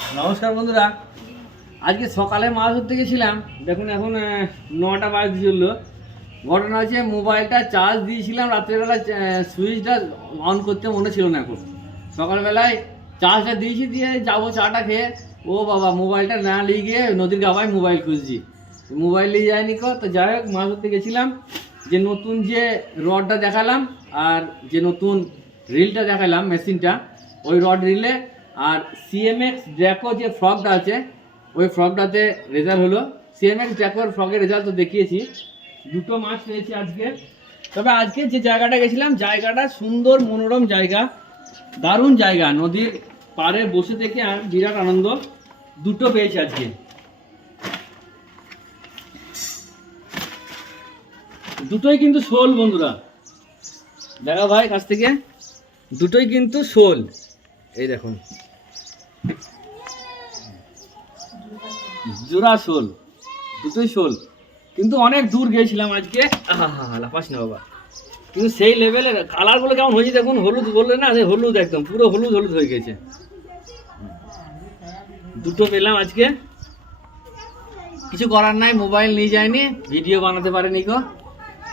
নমস্কার বন্ধুরা, আজকে সকালে মাছ ধরতে গেছিলাম। দেখুন এখন 9টা বাজতে চললো। ঘটনা হচ্ছে মোবাইলটা চার্জ দিয়েছিলাম রাত্রেবেলা, সুইচটা অন করতে মনে ছিল না। এখন সকালবেলায় চার্জটা দিয়েছি, দিয়ে যাবো চাটা খেয়ে, ও বাবা মোবাইলটা না নিয়ে গিয়ে নদীর গাবায় মোবাইল খুঁজছি, মোবাইল নিয়ে যায়নি। তো যাই হোক, মাছ ধরতে গেছিলাম, যে নতুন যে রডটা দেখালাম আর যে নতুন রিলটা দেখালাম মেশিনটা, ওই রড রিলে আর সিএমএক্স ড্র্যাকো যে ফ্রগটা আছে ওই ফ্রগটাতে রেজাল্ট হলো। সিএমএক্স ড্র্যাকোর ফ্রগের রেজাল্ট তো দেখিয়েছি, দুটো মাছ পেয়েছি আজকে। তবে আজকে যে জায়গাটা গেছিলাম, জায়গাটা সুন্দর মনোরম জায়গা, দারুণ জায়গা, নদীর পাড়ে বসে থেকে আর বিরাট আনন্দ। দুটো পেয়েছি আজকে। দুটোই কিন্তু শোল বন্ধুরা, দেখা ভাই কাছ থেকে, দুটোই কিন্তু শোল। এই দেখুন জোড়া শোল, দুটোই শোল। কিন্তু অনেক দূর গিয়েছিলাম আজকে। লাফাস না বাবা, কিন্তু সেই লেভেলের কালারগুলো কেমন হয়েছে দেখুন, হলুদ বললে না, সেই হলুদ, একদম পুরো হলুদ হলুদ হয়ে গেছে। দুটো পেলাম আজকে, কিছু করার নাই, মোবাইল নিয়ে যায়নি, ভিডিও বানাতে পারেনি গো।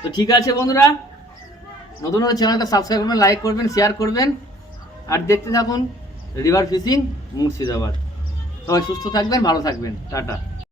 তো ঠিক আছে বন্ধুরা, নতুন চ্যানেলটা সাবস্ক্রাইব করবেন, লাইক করবেন, শেয়ার করবেন, আর দেখতে থাকুন রিভার ফিশিং মুর্শিদাবাদ। সবাই সুস্থ থাকবেন, ভালো থাকবেন, টাটা।